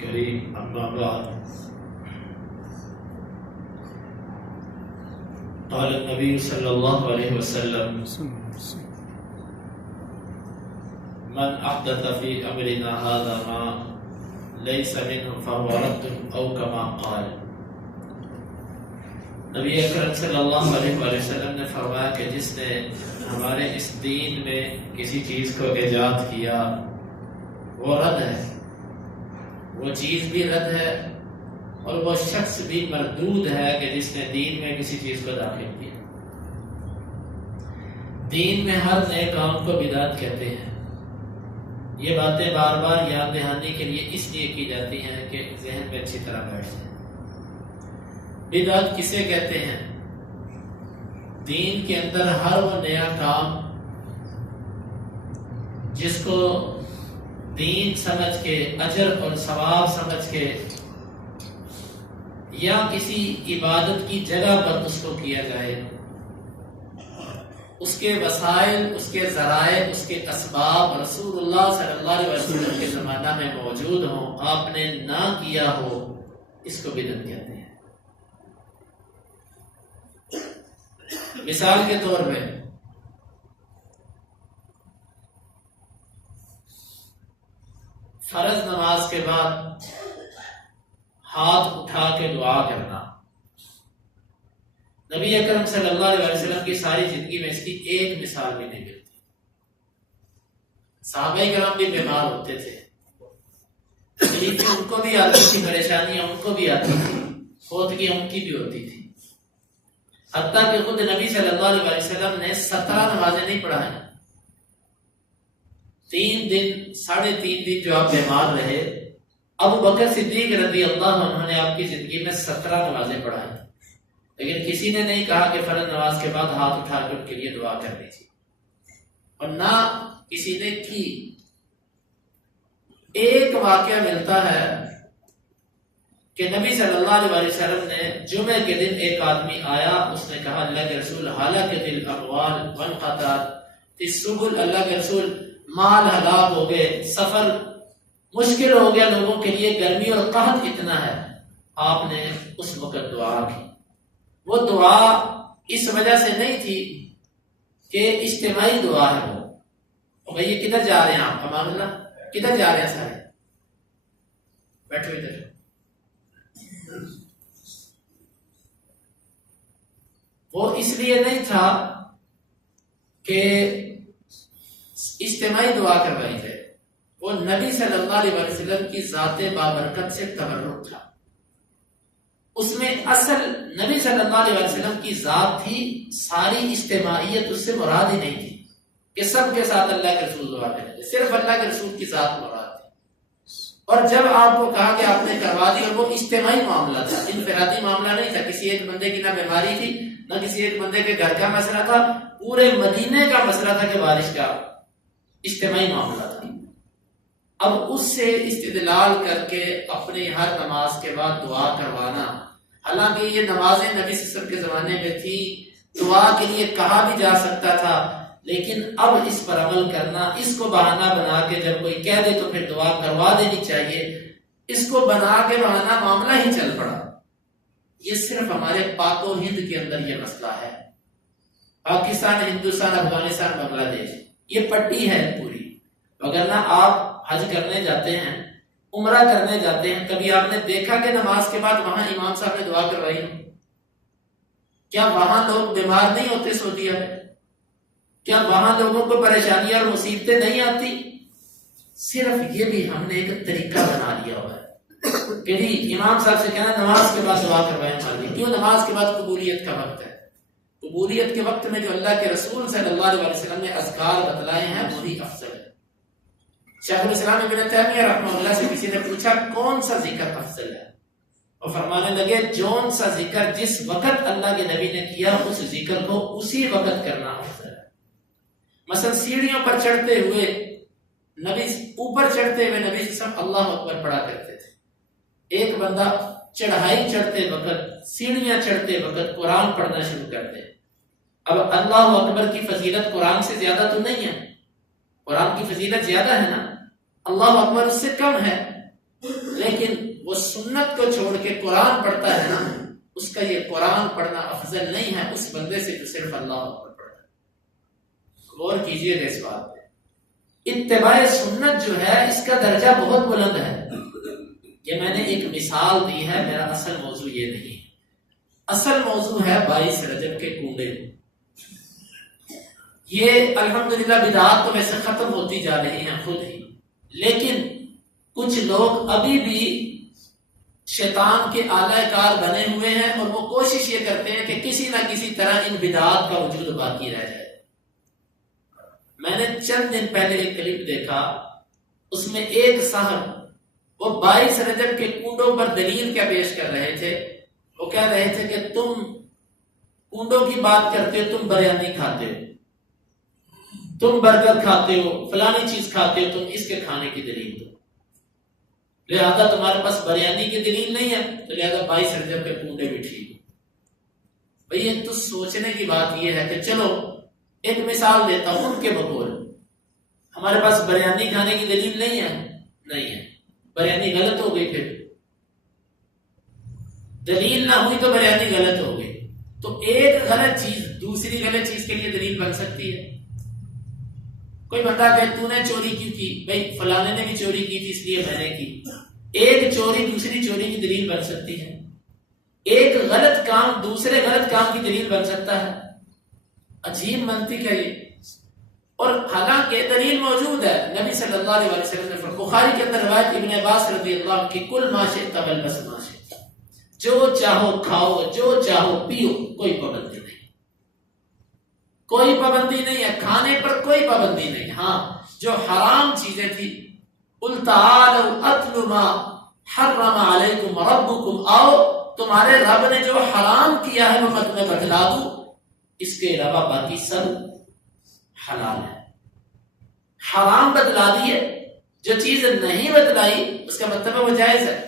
الكريم أما بعد قال النبي صلى الله عليه وسلم من أحدث في أمرنا هذا ما ليس منه فهو رد أو كما قال. نبی اکرم صلی اللہ علیہ وسلم نے فرمایا کہ جس نے ہمارے اس دین میں کسی چیز کو ایجاد کیا وہ رد ہے، وہ چیز بھی رد ہے اور وہ شخص بھی مردود ہے کہ جس نے دین میں کسی چیز کو داخل کیا۔ دین میں ہر نئے کام کو بدعت کہتے ہیں۔ یہ باتیں بار بار یاد دہانی کے لیے اس لیے کی جاتی ہیں کہ ذہن میں اچھی طرح بیٹھ جائے۔ بدعت کسے کہتے ہیں؟ دین کے اندر ہر وہ نیا کام جس کو دین سمجھ کے، اجر اور ثواب سمجھ کے، یا کسی عبادت کی جگہ پر اس کو کیا جائے، اس کے وسائل، اس کے ذرائع، اس کے اسباب رسول اللہ صلی اللہ علیہ وسلم کے زمانہ میں موجود ہوں، آپ نے نہ کیا ہو، اس کو بدعت کہتے ہیں۔ مثال کے طور پہ فرض نماز کے بعد ہاتھ اٹھا کے دعا کرنا، نبی اکرم صلی اللہ علیہ وسلم کی ساری زندگی میں اس کی ایک مثال بھی نہیں ملتی۔ صحابہ کرام بھی بیمار ہوتے تھے، ان کو بھی آتی تھی، پریشانیاں ان کو بھی آتی تھی، فوتگیاں ان کی بھی ہوتی تھی، حتیٰ کہ خود نبی صلی اللہ علیہ وسلم نے 17 نمازیں نہیں پڑھائیں۔ 3 دن 3.5 دن جو آپ بیمار رہے، ابو بکر صدیق رضی اللہ عنہ نے آپ کی زندگی میں 17 نمازیں پڑھائیں، لیکن کسی نے نہیں کہا کہ فرض نماز کے بعد ہاتھ اٹھا کر ان کے لیے دعا کر لیجیے، اور نہ کسی نے کی۔ ایک واقعہ ملتا ہے کہ نبی صلی اللہ علیہ وسلم نے جمعے کے دن ایک آدمی آیا، اس نے کہا اللہ کے رسول ہلاکت الاموال وانقطعت السبل، اللہ کے رسول مال ہلاک ہو گئے، سفر مشکل ہو گیا لوگوں کے لیے، گرمی اور قحط اتنا ہے۔ آپ نے اس وقت دعا کی۔ وہ دعا اس وجہ سے نہیں تھی کہ اجتماعی دعا ہے، وہ بھائی یہ کدھر جا رہے ہیں آپ، امان اللہ کدھر جا رہے ہیں سارے، بیٹھو ادھر۔ وہ اس لیے نہیں تھا کہ اجتماعی دعا کروائی جائے، وہ نبی صلی اللہ علیہ وسلم کی ذات بابرکت سے تبرک تھا۔ اس میں اصل نبی صلی اللہ علیہ وسلم کی ذات تھی، ساری اجتماعیت اس سے مراد ہی نہیں تھی کہ سب کے ساتھ اللہ کے رسول دعا کریں، صرف اللہ کے رسول کی ذات مراد تھی۔ اور جب آپ کو کہا کہ آپ نے کروا دی، اور وہ اجتماعی معاملہ تھا، انفرادی معاملہ نہیں تھا، کسی ایک بندے کی نہ بیماری تھی نہ کسی ایک بندے کے گھر کا مسئلہ تھا، پورے مدینے کا مسئلہ تھا کہ بارش کا، اجتماعی معاملہ تھا۔ اب اس سے استدلال کر کے اپنی ہر نماز کے بعد دعا کروانا، حالانکہ یہ نمازیں نبی صلی اللہ علیہ وسلم کے زمانے میں تھی، دعا کے لیے کہا بھی جا سکتا تھا، لیکن اب اس پر عمل کرنا، اس کو بہانہ بنا کے جب کوئی کہہ دے تو پھر دعا کروا دینی چاہیے، اس کو بنا کے بہانہ معاملہ ہی چل پڑا۔ یہ صرف ہمارے پاک و ہند کے اندر یہ مسئلہ ہے، پاکستان، ہندوستان، افغانستان، بنگلہ دیش، یہ پٹی ہے پوری۔ وگرنہ آپ حج کرنے جاتے ہیں، عمرہ کرنے جاتے ہیں، کبھی آپ نے دیکھا کہ نماز کے بعد وہاں امام صاحب نے دعا کروائی؟ کیا وہاں لوگ بیمار نہیں ہوتے سعودیہ میں؟ کیا وہاں لوگوں کو پریشانیاں اور مصیبتیں نہیں آتی؟ صرف یہ بھی ہم نے ایک طریقہ بنا لیا ہوا ہے کہ جی امام صاحب سے کہنا نماز کے بعد دعا کروائیں ہمارے لیے۔ کیوں؟ نماز کے بعد قبولیت کا وقت ہے، قبولیت کے وقت میں جو اللہ کے رسول صلی اللہ علیہ وسلم نے اذکار بتلائے ہیں وہی افضل ہے۔ شیخ الاسلام ابن تیمیہ رحمہ اللہ سے کسی نے پوچھا کون سا ذکر افضل ہے، اور فرمانے لگے جون سا ذکر جس وقت اللہ کے نبی نے کیا اس ذکر کو اسی وقت کرنا افضل ہے۔ مثلا سیڑھیوں پر چڑھتے ہوئے نبی، اوپر چڑھتے ہوئے نبی صلی اللہ علیہ وسلم اللہ اکبر پڑھا کرتے تھے۔ ایک بندہ چڑھائی چڑھتے وقت، سیڑھیاں چڑھتے وقت قرآن پڑھنا شروع کرتے، اب اللہ اکبر کی فضیلت قرآن سے زیادہ تو نہیں ہے، قرآن کی فضیلت زیادہ ہے نا، اللہ اکبر اس سے کم ہے، لیکن وہ سنت کو چھوڑ کے قرآن پڑھتا ہے نا، اس کا یہ قرآن پڑھنا افضل نہیں ہے اس بندے سے جو صرف اللہ اکبر پڑھتا ہے۔ غور کیجئے گا اس بات پہ، اتباع سنت جو ہے اس کا درجہ بہت بلند ہے۔ کہ میں نے ایک مثال دی ہے، میرا اصل موضوع یہ نہیں ہے، اصل موضوع ہے 22 رجب کے کنڈے۔ یہ الحمدللہ بدعات تو ویسے ختم ہوتی جا رہی ہیں خود ہی، لیکن کچھ لوگ ابھی بھی شیطان کے آلہ کار بنے ہوئے ہیں، اور وہ کوشش یہ کرتے ہیں کہ کسی نہ کسی طرح ان بدعات کا وجود باقی رہ جائے۔ میں نے چند دن پہلے ایک کلپ دیکھا، اس میں ایک صاحب وہ 22 رجب کے کنڈوں پر دلیل کیا پیش کر رہے تھے، وہ کہہ رہے تھے کہ تم کنڈوں کی بات کرتے ہو، تم بریانی کھاتے ہو، تم برگر کھاتے ہو، فلانی چیز کھاتے ہو، تم اس کے کھانے کی دلیل دو، لہذا تمہارے پاس بریانی کی دلیل نہیں ہے تو لہذا 22 رجب کے کنڈے بھی ٹھیک۔ بھئی ایک تو سوچنے کی بات یہ ہے کہ چلو ایک مثال دیتا ہوں ان کے بقول، ہمارے پاس بریانی کھانے کی دلیل نہیں ہے، بریانی غلط ہو گئی، پھر دلیل نہ ہوئی تو بریانی غلط ہو گئی، تو ایک غلط چیز دوسری غلط چیز کے لیے دلیل بن سکتی ہے۔ کوئی بندہ کہ تو نے چوری کیوں کی، بھائی فلانے نے بھی چوری کی تھی اس لیے میں نے کی، ایک چوری دوسری چوری کی دلیل بن سکتی ہے، ایک غلط کام دوسرے غلط کام کی دلیل بن سکتا ہے۔ عجیب منطق ہے یہ، اور حالانکہ دلیل موجود ہے، نبی صلی اللہ علیہ وسلم نے فرمایا، بخاری کے اندر روایت ابن عباس رضی اللہ عنہ کی، کل ما شئت والبس ما شئت، جو چاہو کھاؤ، جو چاہو پیو، کوئی پابندی نہیں، کوئی پابندی نہیں ہے، کھانے پر کوئی پابندی نہیں۔ ہاں جو حرام چیزیں تھی، قل تعالوا اتل ما حرم علیکم ربکم، آؤ تمہارے رب نے جو حرام کیا ہے وہ میں تمہیں بتلا دوں، اس کے علاوہ باقی سب حلال ہے۔ حرام بتلا دیے، جو چیز نہیں بتلائی اس کا مطلب ہے وہ جائز ہے۔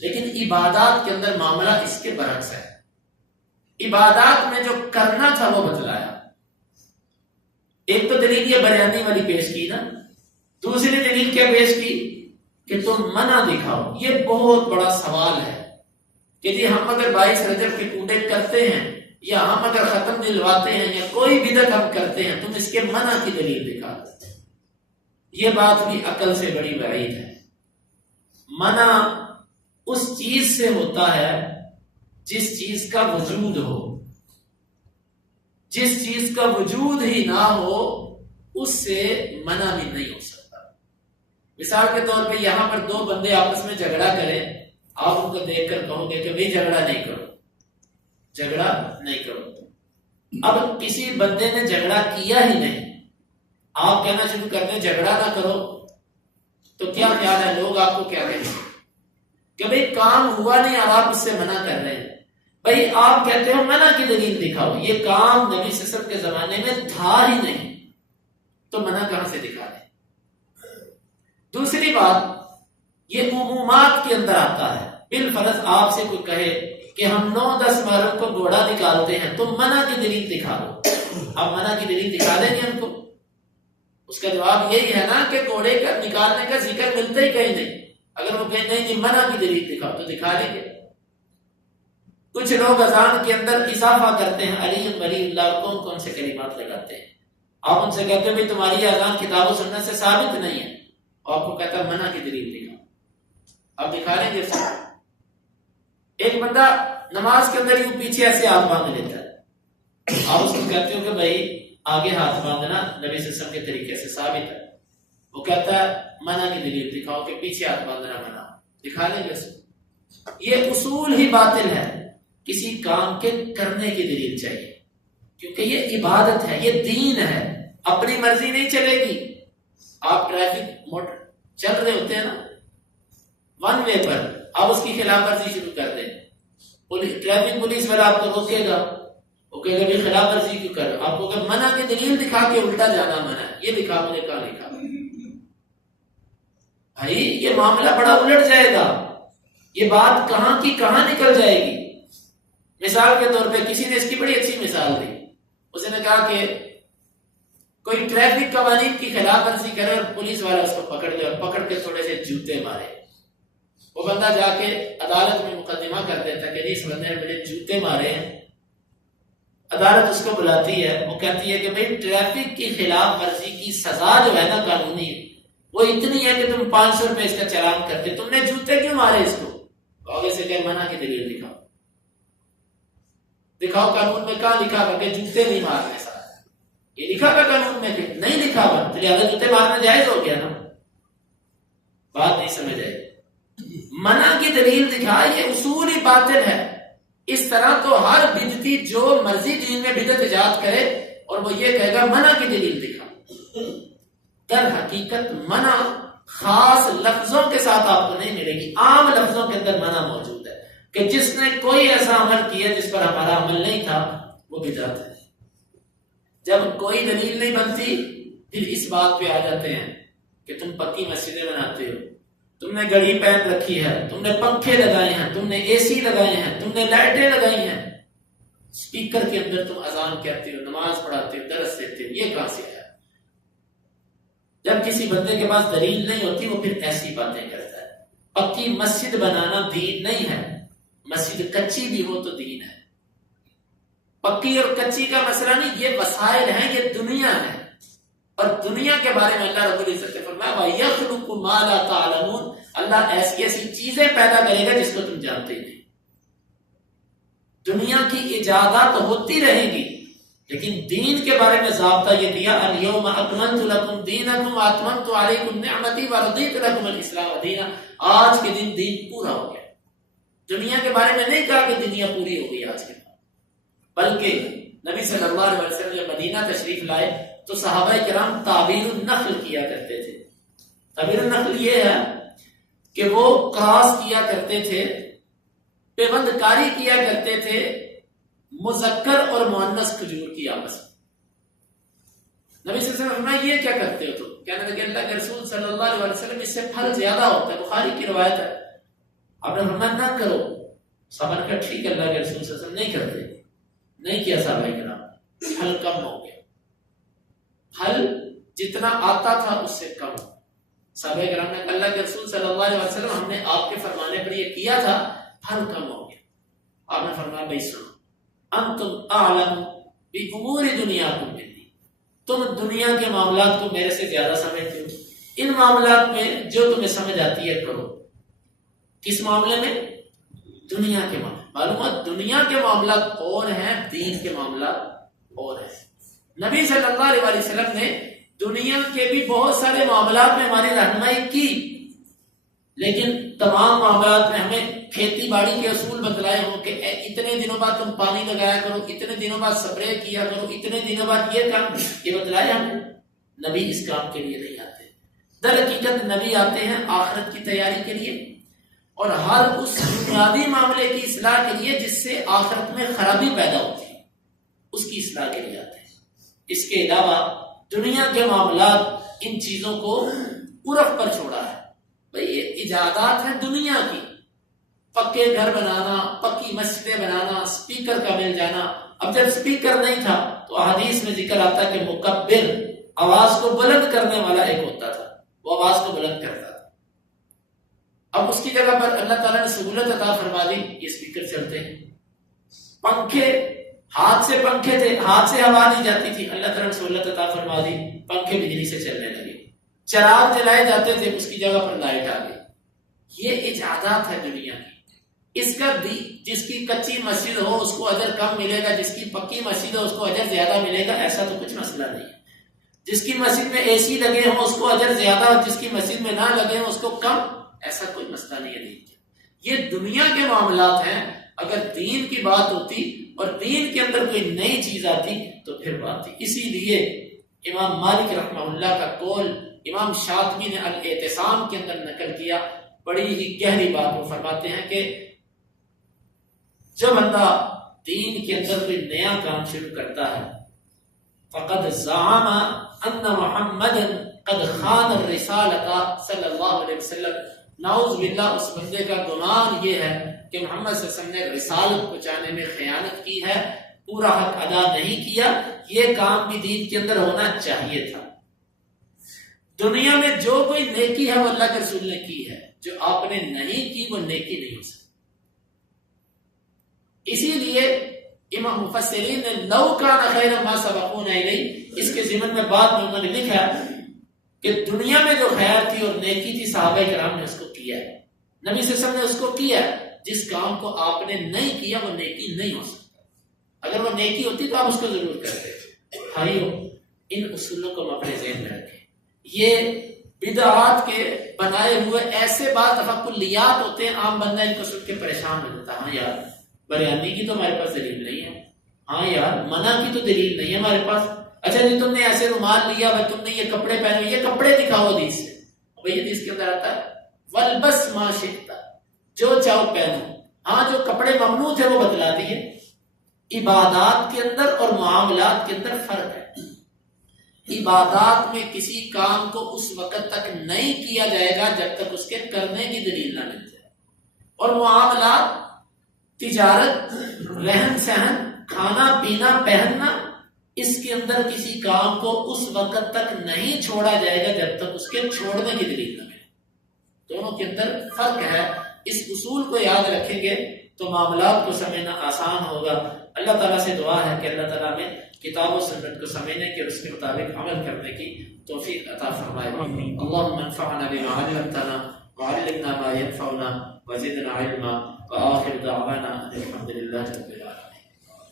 لیکن عبادات کے اندر معاملہ اس کے برعکس ہے، عبادات میں جو کرنا تھا وہ بتلایا۔ ایک تو دلیل یہ بریانی والی پیش کی نا، دوسری دلیل کیا پیش کی کہ تم منع دکھاؤ۔ یہ بہت بڑا سوال ہے کہ جی ہم اگر 22 رجب کے کنڈے کرتے ہیں، یا ہم اگر ختم دلواتے ہیں، یا کوئی بدعت ہم کرتے ہیں، تم اس کے منع کی دلیل دکھا دو۔ یہ بات بھی عقل سے بڑی بعید ہے۔ منع اس چیز سے ہوتا ہے جس چیز کا وجود ہو، جس چیز کا وجود ہی نہ ہو اس سے منع بھی نہیں ہو سکتا۔ مثال کے طور پہ یہاں پر دو بندے آپس میں جھگڑا کریں، آپ ان کو دیکھ کر کہو گے کہ بھئی جھگڑا نہیں کرو، جھگڑا نہیں کرو۔ اب کسی بندے نے جھگڑا کیا ہی نہیں، آپ کہنا شروع کرتے ہیں جھگڑا نہ کرو، تو کیا خیال ہے لوگ آپ کو کیا کہیں گے کہ بھئی کام ہوا نہیں اور آپ اس سے منع کر رہے ہیں۔ بھئی آپ کہتے ہو منع کی دلیل دکھاؤ، یہ کام نبی صلی اللہ علیہ وسلم کے زمانے میں تھا ہی نہیں، تو منع کہاں سے دکھا دیں۔ دوسری بات، یہ عمومات کے اندر آتا ہے۔ بالفرض آپ سے کوئی کہے کہ ہم 9-10 محرم کو گھوڑا نکالتے ہیں، تم منع کی دلیل دکھا دو، آپ منع کی دلیل دکھا دیں گے ہم کو؟ اس کا جواب یہی ہے نا کہ گھوڑے کا نکالنے کا ذکر ملتا ہی کہیں نہیں۔ اگر وہ کہیں نہیں نہیں منع کی دلیل دکھاؤ تو دکھا دیں گے۔ کچھ لوگ اذان کے اندر اضافہ کرتے ہیں، علی ولی اللہ، کون کون سے کلمات لگاتے ہیں۔ آپ ان سے کہتے ہیں بھائی تمہاری یہ اذان کتاب و سنت سے ثابت نہیں ہے، اور آپ کو کہتا ہے منع کی دلیل دکھاؤ، آپ دکھا دیں گے۔ ایک بندہ نماز کے اندر یوں پیچھے ایسے ہاتھ باندھ لیتا ہے، آپ اس کو کہتے ہو کہ بھائی آگے ہاتھ باندھنا نبی صلی اللہ علیہ وسلم کے طریقے سے ثابت ہے، وہ کہتا ہے منع کی دلیل دکھاؤ کہ پیچھے ہاتھ باندھنا منع، دکھا دیں گے اس کو۔ یہ اصول ہی باطل ہے، کسی کام کے کرنے کی دلیل چاہیے، کیونکہ یہ عبادت ہے، یہ دین ہے، اپنی مرضی نہیں چلے گی۔ آپ ٹریفک موٹر چل رہے ہوتے ہیں نا ون وے پر، آپ اس کی خلاف ورزی شروع کر دیں، ٹریفک پولیس والا آپ کو روکے گا، وہ کہے گا بھی خلاف ورزی کیوں کر رہے ہو، آپ کو کہ منع کی دلیل دکھا کے الٹا جانا منع، یہ دکھا، مجھے کہاں لکھا؟ بھائی یہ معاملہ بڑا الٹ جائے گا، یہ بات کہاں کی کہاں نکل جائے گی۔ مثال کے طور پہ کسی نے اس کی بڑی اچھی مثال دی، اس نے کہا کہ کوئی ٹریفک قوانین کی خلاف ورزی کرے اور پولیس والا اس کو پکڑ لے اور پکڑ کے تھوڑے سے جوتے مارے، وہ بندہ جا کے عدالت میں مقدمہ کر دیتا کہ اس بندے نے مجھے جوتے مارے ہیں، عدالت اس کو بلاتی ہے، وہ کہتی ہے کہ بھئی ٹریفک کی خلاف ورزی کی سزا جو ہے نا قانونی وہ اتنی ہے کہ تم 500 روپے اس کا چلان کرتے، تم نے جوتے کیوں مارے اس کو؟ آگے سے کہ منع کی دلیل دکھاؤ، دکھاؤ قانون میں کہاں لکھا ہوا کہ جوتے نہیں مارنے ساتھ؟ یہ لکھا ہوا قانون میں کہ نہیں لکھا ہوا، تو لہٰذا جوتے مارنا جائز ہو گیا نا؟ بات نہیں سمجھ آئی، منع کی دلیل دکھا، یہ اصول ہی باطل ہے۔ اس طرح تو ہر بدعتی جو مرضی دین میں بدعت ایجاد کرے اور وہ یہ کہے گا منع کی دلیل دکھا، در حقیقت منع خاص لفظوں کے ساتھ آپ کو نہیں ملے گی، عام لفظوں کے اندر منع موجود ہے کہ جس نے کوئی ایسا عمل کیا جس پر ہمارا عمل نہیں تھا وہ بدعت ہے۔ جب کوئی دلیل نہیں بنتی پھر اس بات پہ آ جاتے ہیں کہ تم پکی مسجدیں بناتے ہو، تم نے گھڑی پہن رکھی ہے، تم نے پنکھے لگائے ہیں، تم نے اے سی لگائے ہیں، تم نے لائٹیں لگائی ہیں، اسپیکر کے اندر تم اذان کہتے ہو، نماز پڑھاتے ہو، درس دیتے ہو، یہ کہاں سے آیا؟ جب کسی بندے کے پاس دلیل نہیں ہوتی وہ پھر ایسی باتیں کرتا ہے۔ پکی مسجد بنانا دین نہیں ہے، مسجد کچی بھی ہو تو دین ہے۔ پکی اور کچی کا مسئلہ نہیں، یہ وسائل ہیں، یہ دنیا ہے، اور دنیا کے بارے میں اللہ رب العزت نے فرمایا وَيَخْلُقُ مَا لَا تَعْلَمُونَ، اللہ ایسی ایسی چیزیں پیدا کرے گا جس کو تم جانتے ہی نہیں۔ دنیا کی ایجادات ہوتی رہے گی لیکن دین کے بارے میں ضابطہ یہ دیا الْيَوْمَ أَكْمَلْتُ لَكُمْ دِينَكُمْ وَأَتْمَمْتُ عَلَيْكُمْ نِعْمَتِي وَرَضِيتُ لَكُمُ الْإِسْلَامَ دِينًا، آج کے دن دین پورا ہو گیا۔ دنیا کے بارے میں نہیں کہا کہ دنیا پوری ہو گئی آج کے بعد، بلکہ نبی صلی اللہ علیہ وسلم جب مدینہ تشریف لائے تو صحابہ کرام تعبیر النخل کیا کرتے تھے۔ تعبیر النخل یہ ہے کہ وہ کراس کیا کرتے تھے، پیوند کاری کیا کرتے تھے مذکر اور مؤنث کھجور کی آپس میں۔ نبی صلی اللہ علیہ وسلم فرمایا یہ کیا کرتے ہو؟ تو کہنے لگے اللہ کے رسول صلی اللہ علیہ وسلم اس سے پھل زیادہ ہوتا ہے، بخاری کی روایت ہے، آپ نے فرمایا نہ کرو۔ صحابہ نے کہا ٹھیک ہے اللہ کے رسول صلی اللہ علیہ وسلم نہیں کرتے، نہیں کیا صحابہ کرام، پھل کم ہو گیا، پھل جتنا آتا تھا اس سے کم۔ صحابہ کرام نے اللہ کے رسول صلی اللہ علیہ وسلم ہم نے آپ کے فرمانے پر یہ کیا تھا، پھل کم ہو گیا۔ آپ نے فرمایا بھائی سنو، انتم اعلم بامور دنیاکم منی، تم دنیا کے معاملات کو میرے سے زیادہ سمجھتے ہو، ان معاملات میں جو تمہیں سمجھ آتی ہے کرو۔ کس معاملے میں؟ دنیا کے معاملے۔ معلومات دنیا کے معاملات اور ہیں، دین کے معاملات اور ہیں۔ نبی صلی اللہ علیہ وسلم نے دنیا کے بھی بہت سارے معاملات میں ہماری رہنمائی کی، لیکن تمام معاملات میں ہمیں کھیتی باڑی کے اصول بتلائے ہوں کہ اتنے دنوں بعد تم پانی لگایا کرو، اتنے دنوں بعد سپرے کیا کرو، اتنے دنوں بعد یہ کام، یہ بتلائے ہم۔ نبی اس کام کے لیے نہیں آتے، در حقیقت نبی آتے ہیں آخرت کی تیاری کے لیے اور ہر اس بنیادی معاملے کی اصلاح کے لیے جس سے آخرت میں خرابی پیدا ہوتی ہے، اس کی اصلاح کے لیے آتے ہیں۔ اس کے علاوہ دنیا کے معاملات ان چیزوں کو عرف پر چھوڑا ہے، بھئی یہ ایجادات ہیں دنیا کی، پکے گھر بنانا، پکی مسجدیں بنانا، سپیکر کا مل جانا۔ اب جب سپیکر نہیں تھا تو حدیث میں ذکر آتا کہ مکبر، آواز کو بلند کرنے والا ایک ہوتا تھا، وہ آواز کو بلند کرتا تھا۔ اب اس کی جگہ پر اللہ تعالیٰ نے سہولت عطا فرما دی، یہ سپیکر چلتے ہیں۔ پنکھے، ہاتھ سے پنکھے تھے، ہاتھ سے ہوا نہیں جاتی تھی، اللہ تعالیٰ نے سہولت عطا فرما دی، پنکھے بجلی سے چلنے لگے۔ چراغ جلائے جاتے تھے، اس کی جگہ پر لائٹ آ گئی۔ یہ ایجادات ہے دنیا کی۔ اس کا جس کی کچی مسجد ہو اس کو اجر کم ملے گا، جس کی پکی مسجد ہو اس کو اجر زیادہ ملے گا، ایسا تو کچھ مسئلہ نہیں ہے۔ جس کی مسجد میں اے سی لگے ہوں اس کو اجر زیادہ اور جس کی مسجد میں نہ لگے ہوں اس کو کم، ایسا کوئی مسئلہ نہیں ہے۔ یہ دنیا کے معاملات ہیں، اگر دین کی بات ہوتی اور دین کے اندر کوئی نئی چیز آتی تو پھر بات تھی۔ اسی لیے امام مالک رحمہ اللہ کا قول امام شاطبی نے الاعتصام کے اندر نقل کیا، بڑی ہی گہری بات وہ فرماتے ہیں کہ جب بندہ دین کے اندر کوئی نیا کام شروع کرتا ہے فقد زعم ان محمد قد خان الرسالۃ صلی اللہ علیہ وسلم، نعوذ باللہ اس بندے کا گمان یہ ہے کہ محمد صلی اللہ علیہ وسلم نے رسالت پہنچانے میں خیانت کی ہے، پورا حق ادا نہیں کیا۔ یہ کام بھی دین کے اندر ہونا چاہیے تھا۔ دنیا میں جو کوئی نیکی ہے وہ اللہ کے رسول نے کی ہے، جو آپ نے نہیں کی وہ نیکی نہیں ہو سکتی. اسی لیے امام مفسرین نے لو کان خیرا ما سبقونا الیہ اس کے ضمن میں بعد میں انہوں نے لکھا کہ دنیا میں جو خیر تھی اور نیکی تھی صحابہ کرام نے اس کو کیا ہے, نبی صلی اللہ علیہ وسلم نے اس کو کیا. جس کام کو آپ نے نہیں کیا وہ نیکی نہیں ہو سکتا. اگر وہ نیکی ہوتی تو آپ اس کو ضرور کرتے. بھائیو ان اصولوں کو ہم اپنے ذہن میں رکھیں. یہ بدعات کے بنائے ہوئے ایسے بعض دفعہ کلیات ہوتے ہیں, عام بندہ ان کو سن کے پریشان ہو جاتا ہے. ہاں یار بریانی کی تو ہمارے پاس دلیل نہیں ہے, ہاں یار منع کی تو دلیل نہیں ہے ہمارے پاس. اچھا جی تم نے ایسے رومال لیا, تم نے یہ کپڑے پہنے, یہ کپڑے دکھاؤ حدیث سے. بھائی حدیث کے اندر آتا ہے والبس ما شئت, جو چاہو پہنو. ہاں جو کپڑے ممنوع تھے وہ بتلا دیے. عبادات کے اندر اور معاملات کے اندر فرق ہے. عبادات میں کسی کام کو اس وقت تک نہیں کیا جائے گا جب تک اس کے کرنے کی دلیل نہ مل جائے. اور معاملات, تجارت, رہن سہن, کھانا پینا, پہننا, اس کے اندر کسی کام کو اس وقت تک نہیں چھوڑا جائے گا جب تک اس کے چھوڑنے کی دلیل نہ ملے. دونوں کے اندر فرق ہے. اس اصول کو یاد رکھیں گے تو معاملات کو سمجھنا آسان ہوگا. اللہ تعالیٰ سے دعا ہے کہ اللہ تعالیٰ میں کتاب و سنت کو سمجھنے کے اور اس کے مطابق عمل کرنے کی توفیق عطا فرمائے. اللهم انفعنا بما علمتنا وعلمنا ما ينفعنا وزدنا علما وآخر دعوانا الحمد لله رب العالمين.